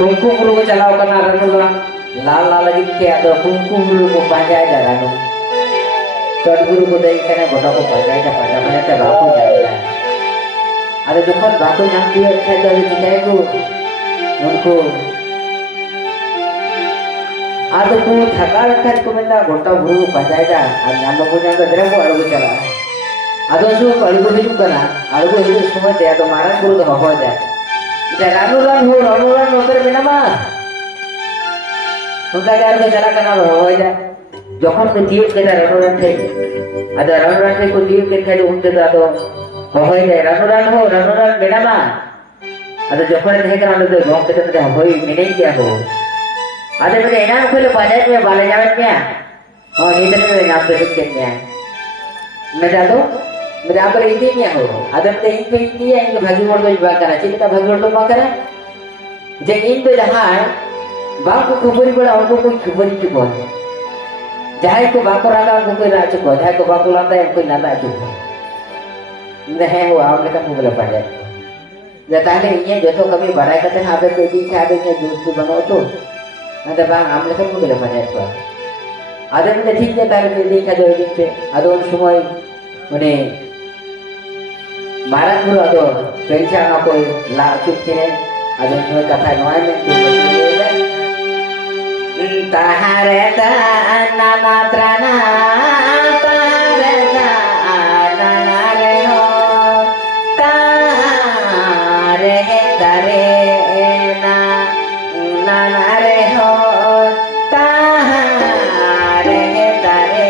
कुंकु गुरु को चलाओ करना रनुला लाल लाल लगी के आदो कुंकु गुरु को पाजाय जा रनु चट गुरु को दे के गोटा को पाजाय जा पाजा मैंने ते बापू जाएगा अरे दुखत बापू जानती है थे तो चिकाय को उनको आदो को थका रखा को मेरा गोटा गुरु पाजाय जा और नाम बापू जान तो को अड़गो चला आदो सु अड़गो हिजु कना अड़गो हिजु समय ते आदो मारा गुरु तो हो जाए रानुरान नौकर बिना मा उनका क्या अर्थ चला करना हो जाए जोखम को दिए के रानुरान थे अदर रानुरान थे को दिए के थे उनके तो हो जाए रानुरान बिना मा अदर जोखम थे करना तो गांव के तो होई मिले क्या हो अदर मेरे इनाम को ले बाजार में बाले जावे क्या और नीचे में नाम पे के क्या मैं जा दो मेरे आप इतनी क्या हो आदम तो इन पे इतनी है इनको भागी मोड़ तो बात करना चाहिए का भागी मोड़ तो बात करें जब इन पे जहाँ बाप को खबरी पड़ा उनको कोई खबरी की बोल जहाँ को बाप को रागा उनको कोई राज को जहाँ को बाप को लाता है कोई नाता चुप नहीं वो आपने का मुगल पड़ जाए जब ताले ये जो तो कभी बढ़ाई करते हैं आपे कोई चीज़ है आपे ये दूसरी बनाओ तो ना तो बांग आपने का मुगल पड़ जाए तो आदम तो ठीक है ताले पे देखा जो दिन पे आदम सुमाई उन्हें मारा गुरु अदो पेंचा ना कोई ला चुपके ने अदो तुम्हें कथा नॉय में ताहारे ता नाना त्राना ताहारे ता नाना रे हो ताहारे तारे ना नाना रे हो ताहारे तारे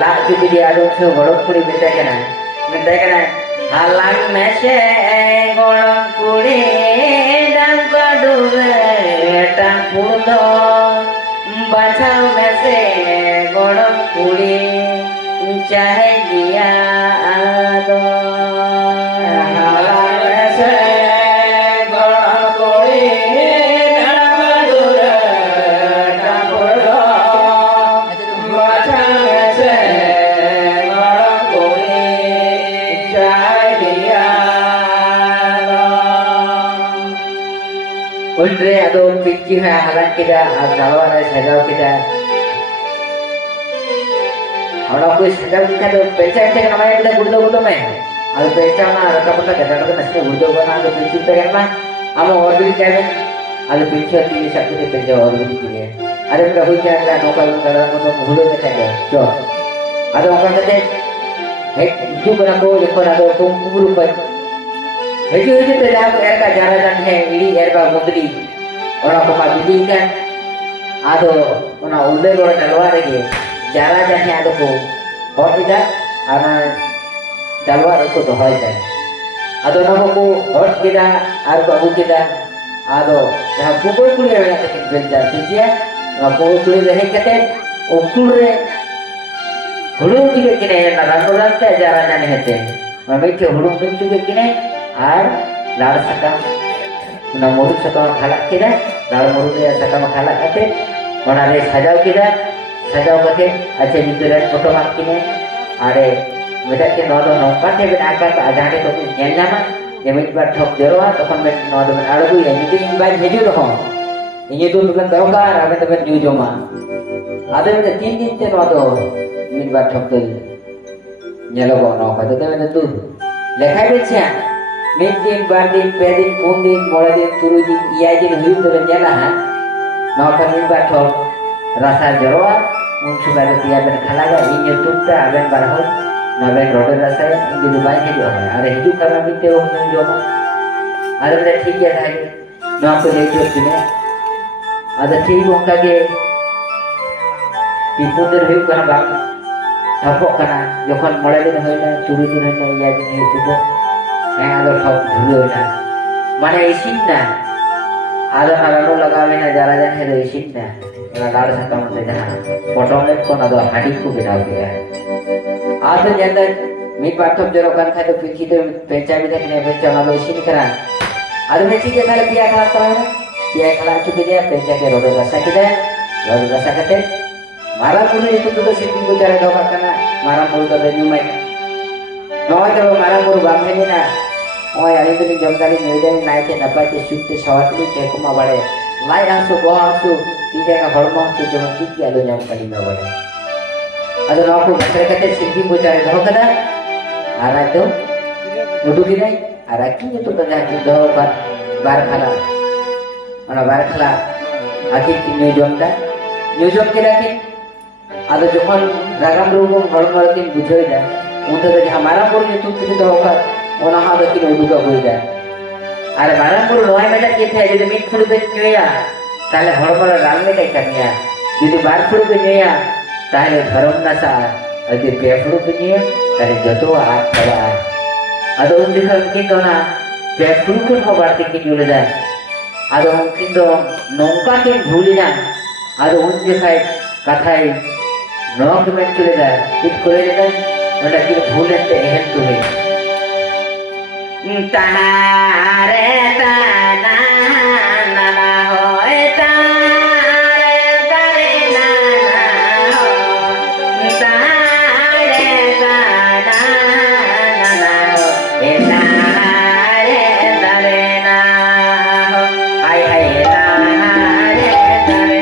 ना भी दिया दो छो बड़ों कुड़ी मिलते कना हालांकि मैं से बड़ों कुड़ी डंक डूबे टंक पुड़ो बचाओ में से बड़ों कुड़ी चाहे दिया दो उनरे अदो पिंची है हालांकि किदा आज नलवार है सजाव किदा और कोई सजाव किदा तो पैसा इतने का नमाय किदा गुड़दो में अब पैसा ना रखा पड़ता किदा तो नस्ते गुड़दो बना तो पिंची तो करना हम और भी क्या है आज पिंची होती है सब कुछ पैसा और भी किए अरे मेरा हुई क्या है नौका उनका तो भूलो में क्या है जो अदो उनका कहते है जो बना को देखो ना तो तुम पूरी पर हेजु हेजु ते जाब एरका जाराजान है इडी एरका मुंदरी ओना को मा बिदी kan आदो ओना उल्ले रोड डलवार के जाराजान है आदो को हट ida आना डलवार को तो होय जाए आदो ना को हट किदा आर को अगु किदा आदो जहां कुकोय कुली रे के बेल जा तिजिया ना को कुली रहे कते ओकुल रे हुडू तिगे किने ना रानोरान के जाराजान हेते मीठे हुडू तुम किने और लाड़ सकम ना मुरुद सकम खाला किदा लाड़ मुरुद या सकम खाला कते ओना रे सजाव किदा सजाव कते अच्छे बितरे फोटो मार किने आरे मेदा के नोदो नौका ते बिना का आजाने तो नेल नामा ये मिट बार ठोक जरोआ तखन में नोदो में आड़गु या निति बाय हेजु रहो इने तो दुकान दरकार आबे तो में न्यू जमा आदे में 3 दिन ते नोदो मिट बार ठोक तो नेलो नौका तो में तू लेखा बेछिया mid din, bar din, pe din, pun din, mole din, turu din, iya din huyuk doben jala ha. Nokon mid bar thok rasa joroa, un subai do tiya ben khalaga, in YouTube ta aben bar hoi, naben roder rasa in di Dubai hidu hoy. Are hidu karena mid te oh joma. Are benda ठीक ya thai. Nokon hidu sine. Ada ठीक onka ge pipundir huyuk karena bang thapok kana jokhan mole din hoina, turu din hoina, iya din hidu. ada thok dhulu na. Mane isin na. Ada nalalo lagawe na jara jan hedo isin na. Ena dal sakam te jahan. Potong ko na do hadi ko binaw gaya. Ada janda mid bathop jorokan khai to pinchi to pecha bi dekhne pecha na do isin kara. Ada me chige thale piya khala ta hai na. Piya khala chuki dia pecha ke rodo rasa kida. Rodo rasa kate. Mara pune itu to sipi ko jara do kana. Mara pul to de nyumai. Noy to mara pul bang he na. Oi ari to jom kali nyudan naite napate sukte sawatli ke kuma bade. Lai angsu go angsu tija ka hormo angsu jom chiki alo jam kali na bade. Ado no ko basre kate sipi ko jara do kana. Ara to udu dinai ara ki to kana ki do bar khala. Ana bar khala akhir ki nyujom da. Nyujom ke rakhi. Ado jokhon ragam rubum hormo tin bujhoi da. Unta to jaha mara pur nyutum ti do ka. Ona hada ki uduga hoi যায় আর বারামপুর 9 বাজার কে থাকে যদি meet ফুড়বে নিয়া তাহলে হড়বড় রান্নে কাই কামিয়া যদি বার ফুড়বে নিয়া তাহলে ধরম NASA আর যদি পে ফুড়বে নিয়া তাহলে যত আট খাওয়া আদো উনদিকে কিন্তু না পে ফুড়কুন হবার থেকে চলে যায় আদো কিন্তু নৌকা কে ভুলি না আদো উনদিকে কথাই নক মেট চলে যায় ঠিক করে যায় ওটা কি ভুলেতে এহেন তুমি Tare tana nana hoy tare tare nana hoy tare tana nana hoy tare tare nana hoy ay ay tare tare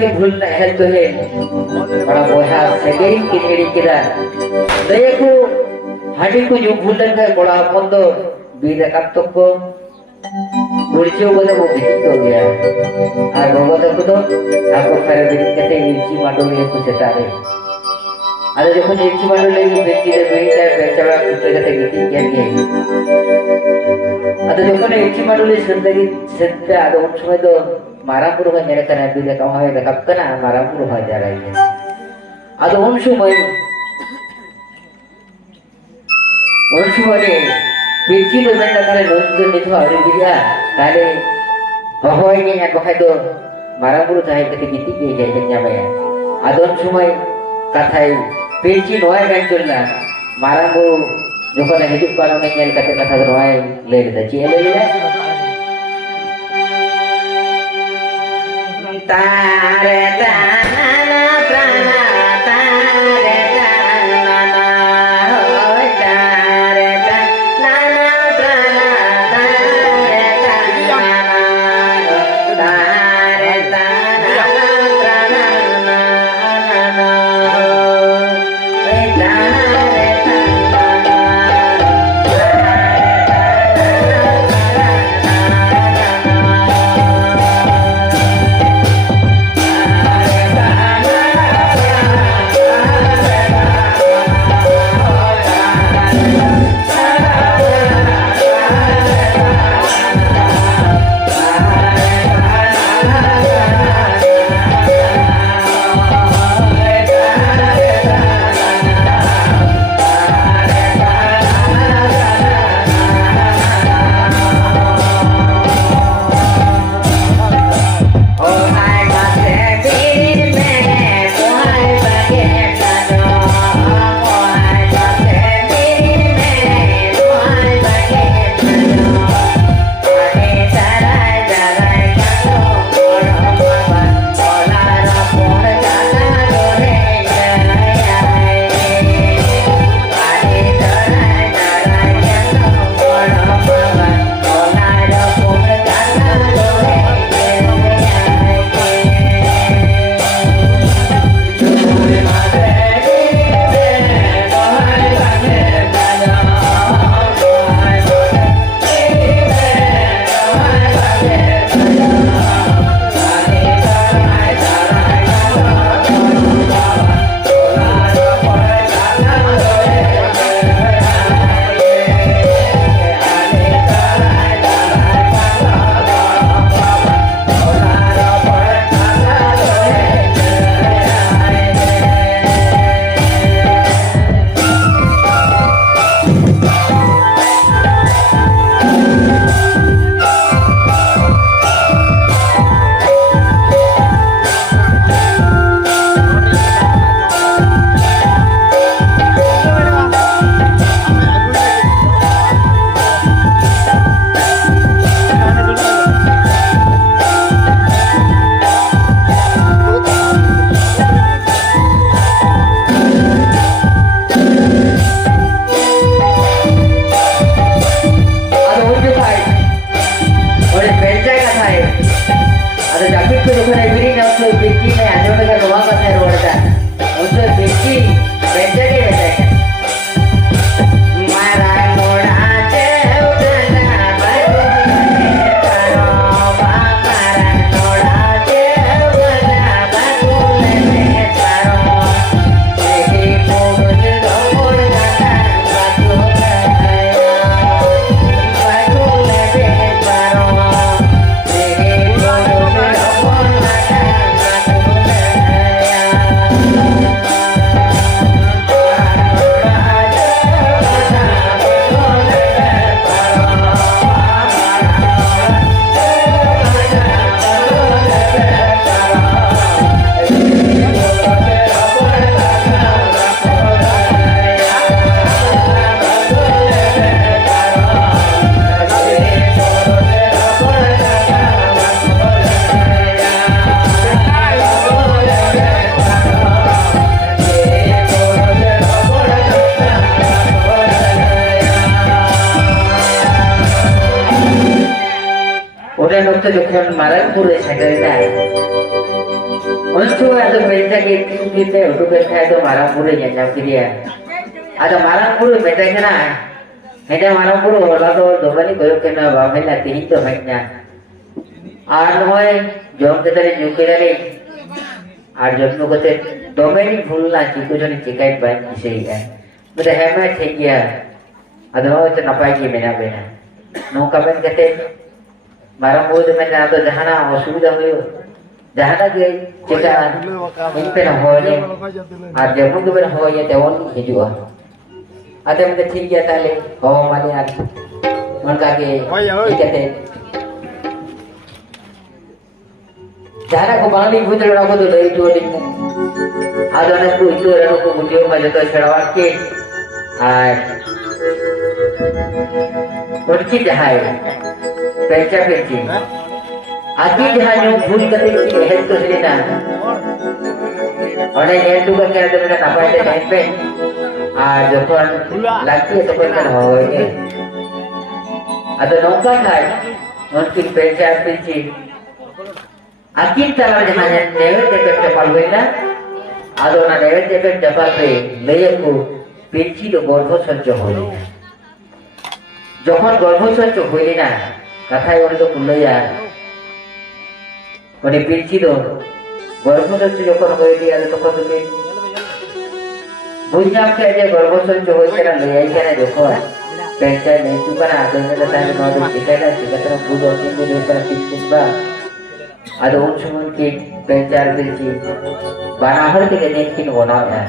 की भूल न है तो है बड़ा बोहा सगई की नेड़ी किदा दया को हाडी को जो भूल न है बड़ा मंदो बीर कब तक को बुढ़ियों को तो वो बिकी हो गया और भगवत को तो आपको फेरे बिकी कहते इर्ची माडोली को सेटारे अरे देखो इर्ची माडोली को बेची दे बेची है बेचारा कुछ कहते गिटी क्या किया अरे देखो ने इर्ची माडोली सुंदरी सेट आदो उन समय तो मारा पुरुष मेरे करने भी देखा हुआ है कब करना मारा पुरुष आ जा रही है आदो उन समय ने बेची तो मैंने कहा लोग देखो और बिया काले हवाई ने है बखाई तो मारा पुरुष है कति गिटी के जाए कन्या में आदो उन समय कथाई बेची नोए में चलना मारा पुरुष जो को नहीं हिजुक पानो ने खेल कते कथा नोए ले लेता चाहिए ले तारे ताना प्राणा तारे ताना हो तारे ताना प्राणा तारे ताना तारे ताना प्राणा नाना हो तारे Udah dokter dokter kemarin udah sadar dah. Unsu ada beca ke kita udah berkaya itu marang puru nyam dia. Ada marang puru beca kena. Ada marang puru orang tu domani koyo kena bawa lah tihin tu macamnya. Arnoy jom kita ni juki dari. Jom nu kita domani full lah ciku jadi cikai banyak sih kan. Mudah hemat tinggi. Ada orang itu nampai ki bena. Nu kapan kita marang puru macam ada jahana असुविधा हुई जहाँ के चिका इन पे न हो ये आज जब के पे न हो ये तेवन हिजुआ आते में ठीक किया ताले हो माने आज उनका के कहते जहाँ को बांधी भूत लड़ा को तो दही तो दिन आज अनेक को इतो रनो को बुझियो में जतो छड़वा के उनकी जहाँ पैसा पेची आदि जहाँ जो भूल करते हैं हेल्थ तो सही ना और ये हेल्थ का क्या तो मेरा नापाई से कहीं पे जो कौन लगती है तो कौन कर हो ये अतो नौका खाए उनकी पैसा पीछे आकिन तरह जहाँ नेवर देखकर चपाल हुई ना आदो ना नेवर देखकर चपाल पे लेयर को पीछे तो गर्भ संच हो जो कौन गर्भ संच हुई ना कथा ये वाले तो कुल्लैया মানে পিলছি তো গর্ভসঞ্চ যখন হয়ে গিয়ে তখন তুমি বুঝলাম যে গর্ভসঞ্চ হয়েছে না লই আইছে না যখন পেনশন নেই তুই পারা আদমে তাহলে নদী শিখাইলা শিখাতে বুঝো কিন্তু লোকেরা শিখছিস বা আর ওই সময় কি পেনচার পিলছি বানাহর থেকে নেট কিন বনাও না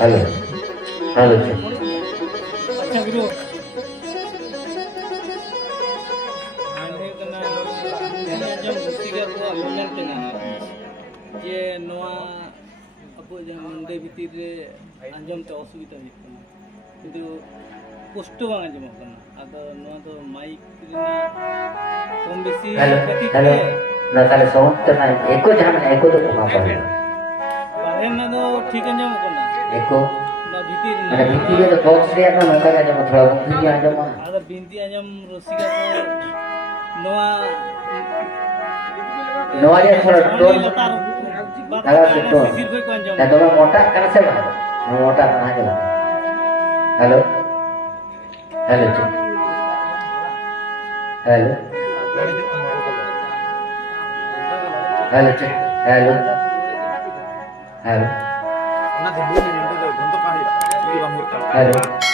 हेलो हेलो अच्छा गुरु आने कना जम मुस्तिगा को अमेन तेना जे नोआ अब जे मंडे भीतर रे अंजम ते असुविधा हित कना किंतु पोस्ट बांग अंजम कना आदो नोआ तो माइक रिना कम बेसी कति हेलो ना ताले साउंड तो ना एको जाम एको तो कमा पाए बारे ना तो ठीक अंजम कना एको ना भीतर mana binti dia tu box dia kan nongka aja mau throw binti dia aja mah ada binti anjam rosiga ko noa noa dia throw don agak setor sisir koi ko anjam dan orang motak kan siapa motak kan aja halo halo cik halo halo cik halo halo halo